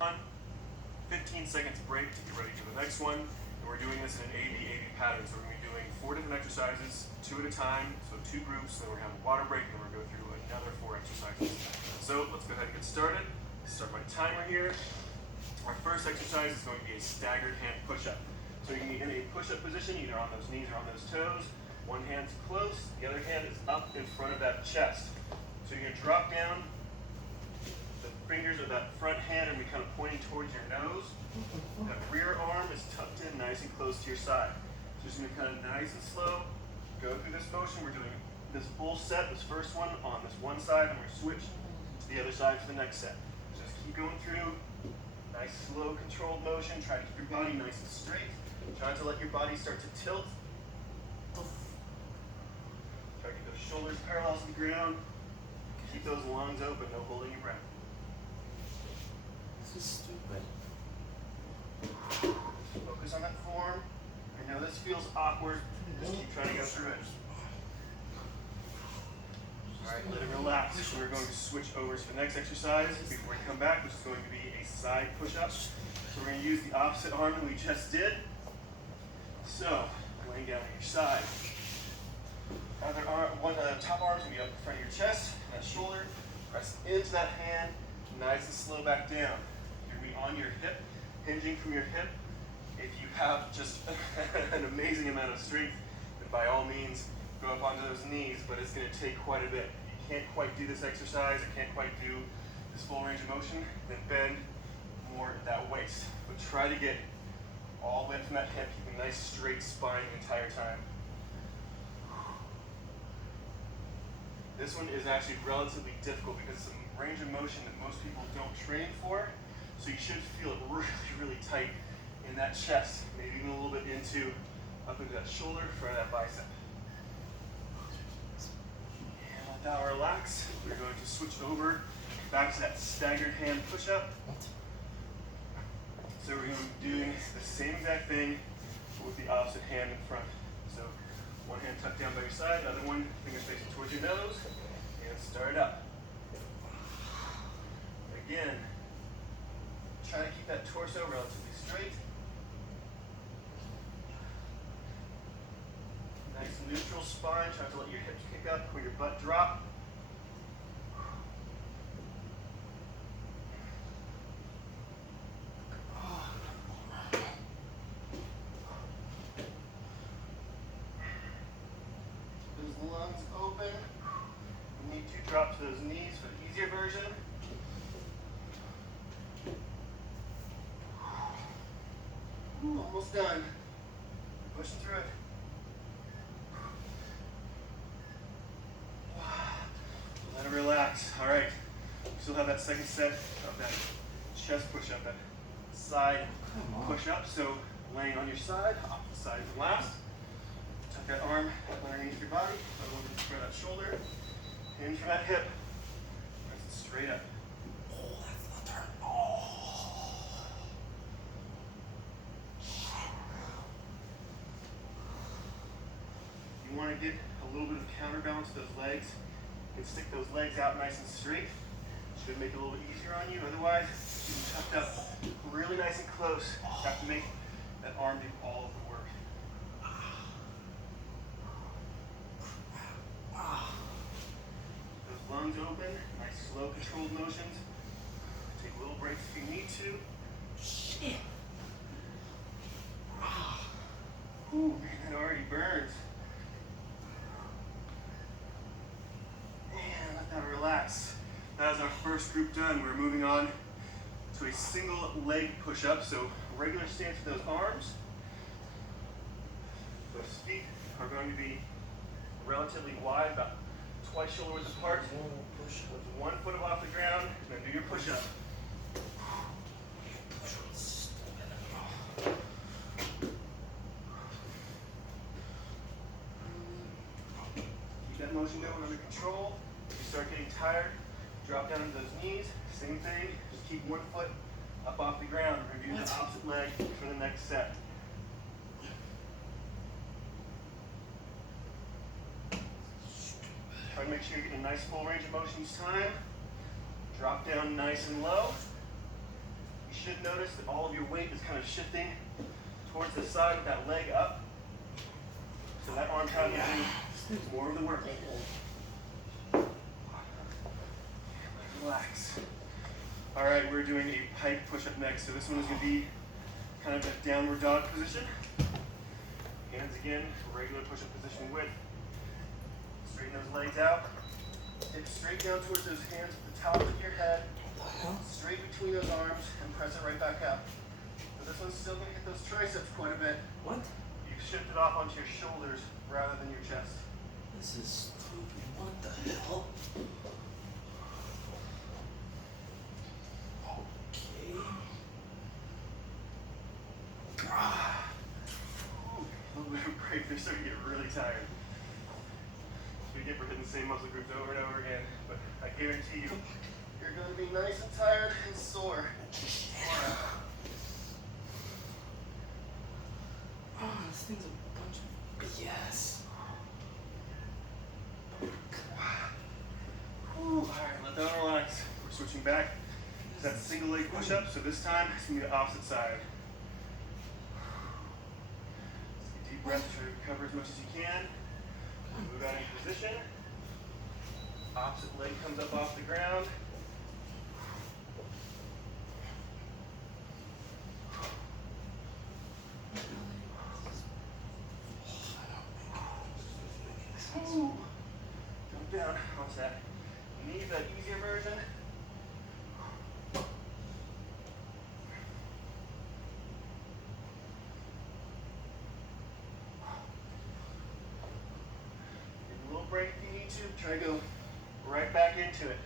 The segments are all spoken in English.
on. 15 seconds break to get ready for the next one. And we're doing this in an AB pattern. So we're going to be doing 4 different exercises, 2 at a time. So 2 groups. Then we're going to have a water break, and we're going to go through another 4 exercises. So let's go ahead and get started. Start my timer here. Our first exercise is going to be a staggered hand push-up. So you can be in a push-up position, either on those knees or on those toes. One hand's close, the other hand is up in front of that chest. So you're going to drop down. The fingers of that front hand are going to be kind of pointing towards your nose. That rear arm is tucked in nice and close to your side. So just going to kind of nice and slow go through this motion. We're doing this full set, this first one on this one side, and we're going to switch to the other side for the next set. Just keep going through. Nice, slow, controlled motion. Try to keep your body nice and straight. Try not to let your body start to tilt. Try to keep those shoulders parallel to the ground. Keep those lungs open, no holding your breath. This is stupid. Focus on that form. I know this feels awkward. Just keep trying to go through it. All right, let it relax. We're going to switch over to the next exercise before we come back, which is going to be a side push-up. So we're going to use the opposite arm that we just did. So, laying down on your side. Other arm, top arm's going to be up in front of your chest, and that shoulder. Press into that hand, nice and slow back down. You're going to be on your hip, hinging from your hip. If you have just an amazing amount of strength, then by all means, go up onto those knees, but it's going to take quite a bit. You can't quite do this exercise, I can't quite do this full range of motion, then bend more at that waist. But try to get all the way from that hip, keep a nice straight spine the entire time. This one is actually relatively difficult because it's a range of motion that most people don't train for, so you should feel it really, really tight in that chest, maybe even a little bit up into that shoulder, front of that bicep. Now relax. We're going to switch over back to that staggered hand push-up. So we're going to be doing the same exact thing but with the opposite hand in front. So one hand tucked down by your side, the other one fingers facing towards your nose, and start up. Again, try to keep that torso relatively straight. Nice neutral spine, try to let your hips kick up or your butt drop. Those lungs open. You need to drop to those knees for the easier version. Ooh, almost done. Pushing through it. Let it relax. All right. We still have that second set of that chest push-up, that side push-up. So laying on your side, opposite side is last. Tuck that arm underneath your body, over the front of that shoulder, hinge from that hip, press it straight up. Oh, that's the turn. Oh. You want to get a little bit of counterbalance to those legs. You can stick those legs out nice and straight. Should make it a little bit easier on you. Otherwise, you can tucked up really nice and close. You have to make that arm do all of the work. Those lungs open, nice slow controlled motions. Take little breaks if you need to. Shit. Ooh, man, that already burns. And let that relax. That is our first group done. We're moving on to a single leg push-up. So regular stance with those arms. Those feet are going to be relatively wide, about twice shoulder width apart. With 1 foot off the ground, and then do your push-up. Keep that motion going under control. If you start getting tired, drop down into those knees. Same thing, just keep 1 foot up off the ground. We're going to do the opposite leg for the next set. Try to make sure you're getting a nice full range of motion each time. Drop down nice and low. You should notice that all of your weight is kind of shifting towards the side with that leg up. So that arm kind of doing more of the work. Relax. All right, we're doing a pike push-up next. So this one is going to be kind of a downward dog position. Hands again, regular push-up position width. Straighten those legs out. Dip straight down towards those hands with the top of your head. Straight between those arms and press it right back up. So this one's still going to hit those triceps quite a bit. What? You've shifted off onto your shoulders rather than your chest. This is stupid. What the hell? Okay. Ooh, a little bit of a break. They're starting to get really tired. So we get for hitting the same muscle groups over and over again. But I guarantee you, you're going to be nice and tired and sore. Oh, this thing's a bunch of BS. Alright, let that one relax. We're switching back to that single leg push up. So this time it's going to be the opposite side. Take a deep breath, try to recover as much as you can. Move out into position. Opposite leg comes up off the ground. Ooh. Jump down. How's that? Need that easier version. Give a little break if you need to. Try to go right back into it.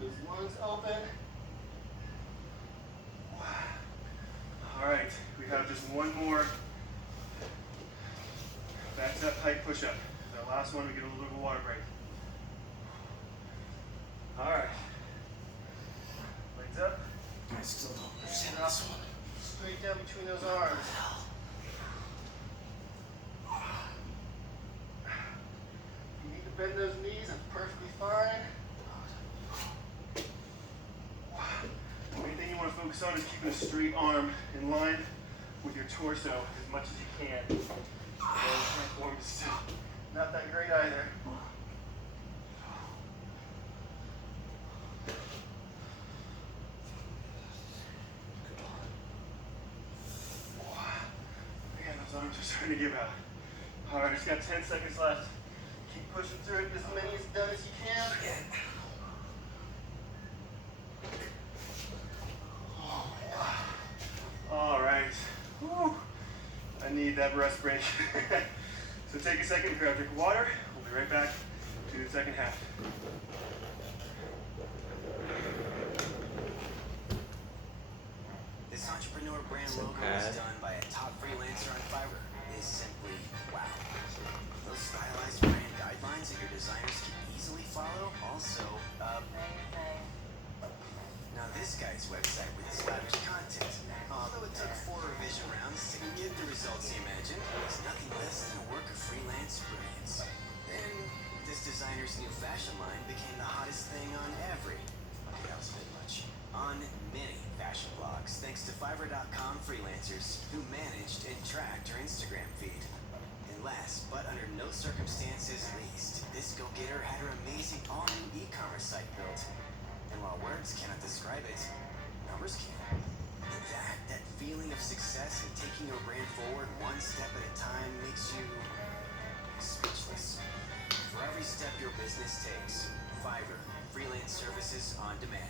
Those lungs open. All right, we have just one more. Back to that pike push-up. Our last one, we get a little bit of a water break. All right. Legs up. I still don't understand this one. Straight down between those arms. If you need to bend those knees, that's perfectly fine. The main thing you want to focus on is keeping a straight arm in line with your torso as much as you can. The form is still not that great either. Man, those arms are starting to give out. All right, just got 10 seconds left. Keep pushing through it, as many as done as you can. All right. Whew. I need that rest break. So take a second, grab a drink of water. We'll be right back to the second half. This entrepreneur brand logo was done by a top freelancer on Fiverr. It is simply wow. Those stylized brand guidelines that your designers can easily follow also, now this guy's website with his lavish content, although it took 4 revision rounds to get the results he imagined, was nothing less than a work of freelance brilliance. Then, this designer's new fashion line became the hottest thing on every, that was a bit much, on many fashion blogs, thanks to Fiverr.com freelancers who managed and tracked her Instagram feed. And last, but under no circumstances least, this go-getter had her amazing all-new e-commerce site built. And while words cannot describe it, numbers can. And that feeling of success and taking your brand forward one step at a time makes you speechless. For every step your business takes, Fiverr, freelance services on demand.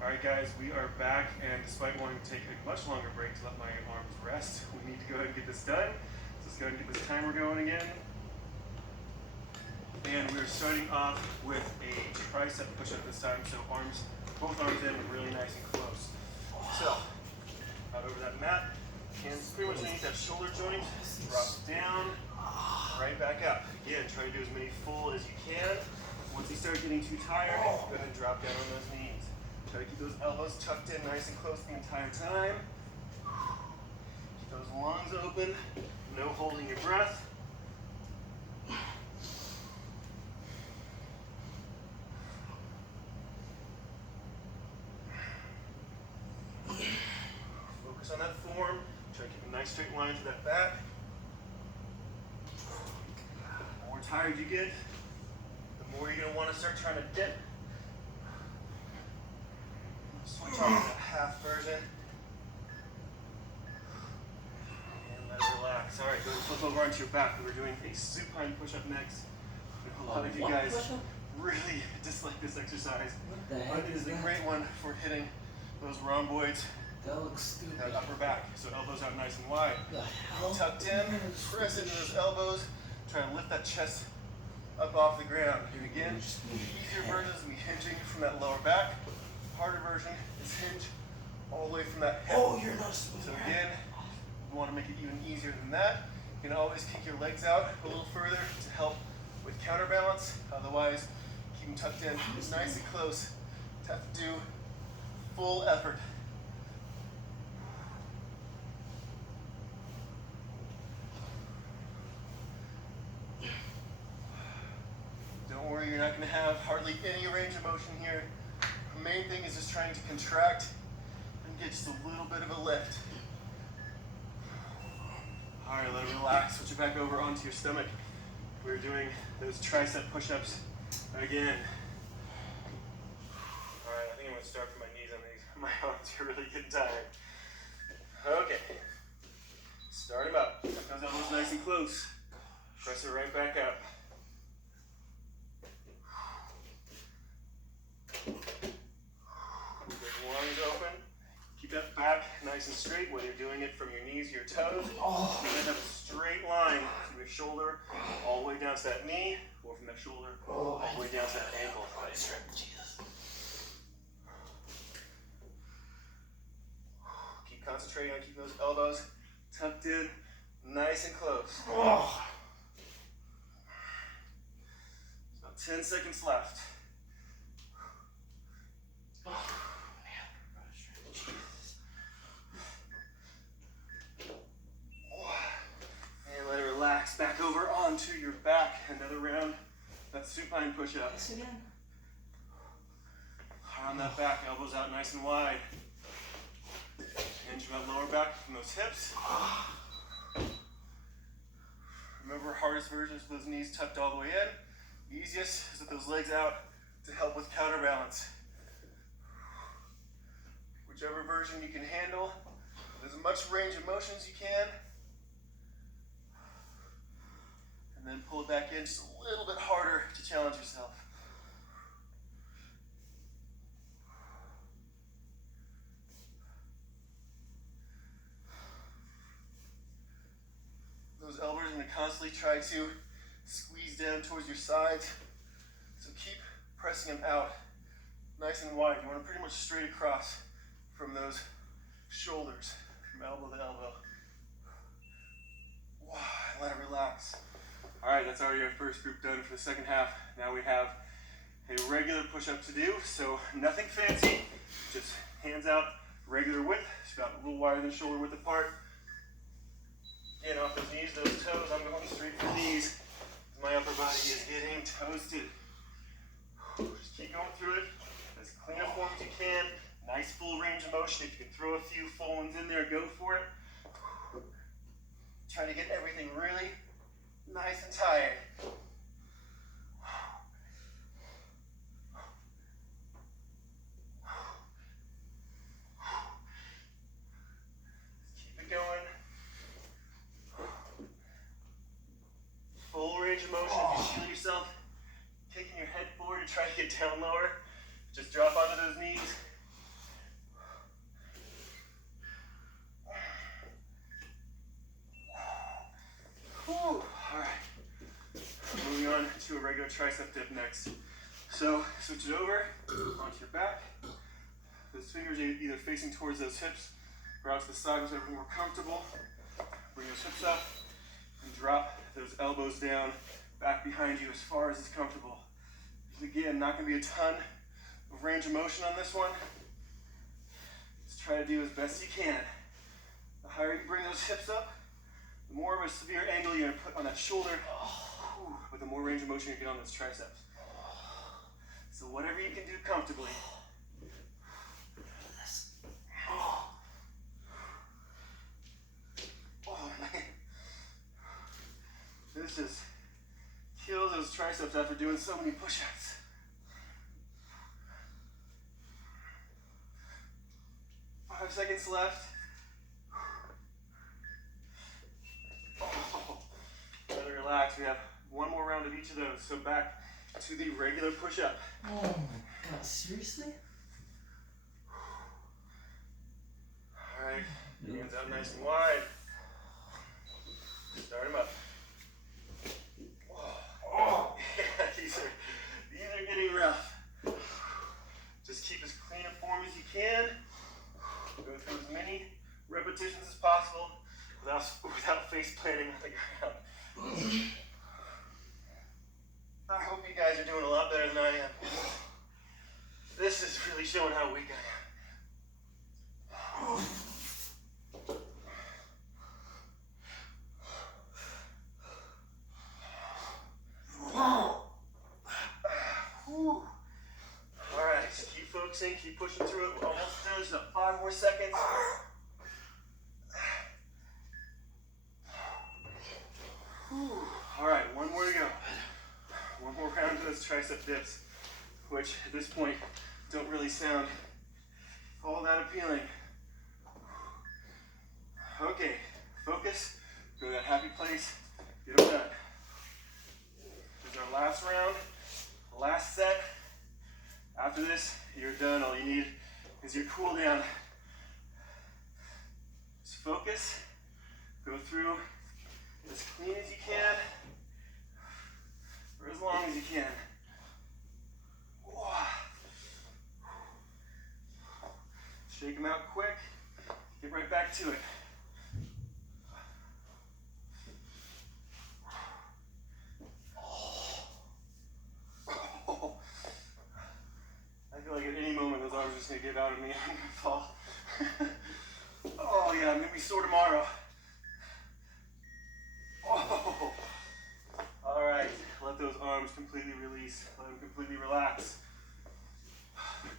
Alright guys, we are back, and despite wanting to take a much longer break to let my arms rest, we need to go ahead and get this done. So let's go ahead and get this timer going again. And we're starting off with a tricep push-up this time. So both arms in really nice and close. So, out over that mat, hands pretty much underneath that shoulder joint, drop down, right back up. Again, try to do as many full as you can. Once you start getting too tired, go ahead and drop down on those knees. Try to keep those elbows tucked in nice and close the entire time. Keep those lungs open, no holding your breath. Focus on that form. Try to keep a nice straight line to that back. The more tired you get, the more you're going to want to start trying to dip. Switch on to that half version. And let it relax. Alright, go ahead and flip over onto your back. We're doing a supine push-up next. A lot of you guys really dislike this exercise. What the But heck it is is a that? great one for hitting those rhomboids, That looks stupid. that upper back. So elbows out nice and wide. The hell? Tucked in, press into those elbows. Try to lift that chest up off the ground. Again, easier version is we hinging from that lower back. Harder version is hinge all the way from that hip. Oh, you're not supposed So to. again, you want to make it even easier than that. You can always kick your legs out a little further to help with counterbalance. Otherwise, keep them tucked in nice and close. To have to do full effort. Don't worry, you're not going to have hardly any range of motion here. The main thing is just trying to contract and get just a little bit of a lift. All right, let it relax. Switch it back over onto your stomach. We're doing those tricep push-ups again. All right, I think I'm going to start from my knees on these. My arms are really getting tired. Okay. Start them up. Tuck those elbows nice and close. Press it right back up. Big lungs open. Keep that back nice and straight, whether you're doing it from your knees to your toes. Oh. You're gonna have a straight line from your shoulder all the way down to that knee, or from that shoulder all the way down to that ankle. Jesus. Keep concentrating on keeping those elbows tucked in, nice and close. Oh. About 10 seconds left. Oh, man. Jesus. And let it relax. Back over onto your back. Another round. That supine push-up. Yes, again. On that back, elbows out nice and wide. Hinge from that lower back from those hips. Remember, hardest version is with those knees tucked all the way in. Easiest is with those legs out to help with counterbalance. Whichever version you can handle, with as much range of motion as you can. And then pull it back in just a little bit harder to challenge yourself. Those elbows are going to constantly try to squeeze down towards your sides. So keep pressing them out nice and wide. You want to pretty much straight across from those shoulders, from elbow to elbow. Wow, let it relax. All right, that's already our first group done for the second half. Now we have a regular push-up to do. So nothing fancy, just hands out, regular width. It's about a little wider than shoulder width apart. Again, off those knees, those toes, I'm going straight for these. My upper body is getting toasted. Just keep going through it as clean a form as you can. Nice full range of motion. If you can throw a few full ones in there, go for it. Try to get everything really nice and tired. Keep it going. Full range of motion. If you feel yourself kicking your head forward to try to get down lower, just drop onto those knees. Whew. All right. Moving on to to a regular tricep dip next. So switch it over onto your back. Those fingers are either facing towards those hips or out to the side, whichever more comfortable. Bring those hips up and drop those elbows down back behind you as far as is comfortable. Again, not going to be a ton of range of motion on this one. Just try to do as best you can. The higher you bring those hips up, the more of a severe angle you're going to put on that shoulder, but the more range of motion you get on those triceps. So whatever you can do comfortably. Oh man. This just kills those triceps after doing so many push-ups. 5 seconds left. Oh, better relax. We have one more round of each of those. So back to the regular push-up. Oh my god, seriously? All right, hands out nice and wide. Start them up. Oh, yeah, these are getting rough. Just keep as clean a form as you can. Go through as many repetitions as possible without face planting on the ground. I hope you guys are doing a lot better than I am. This is really showing how weak I am. All right, just keep focusing, keep pushing through it. We're almost done. Just 5 more seconds. All right, one more to go. One more round of those tricep dips, which at this point don't really sound all that appealing. Okay, focus, go to that happy place, get them done. This is our last round, last set. After this, you're done. All you need is your cool down. Just focus, go through as clean as you can, for as long as you can. Shake them out quick, get right back to it. I feel like at any moment those arms are just gonna give out on me and I'm gonna fall. Oh yeah, I'm gonna be sore tomorrow. Oh. All right, let those arms completely release. Let them completely relax.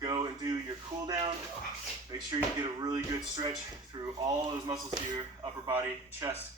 Go and do your cool down. Make sure you get a really good stretch through all those muscles to your upper body, chest,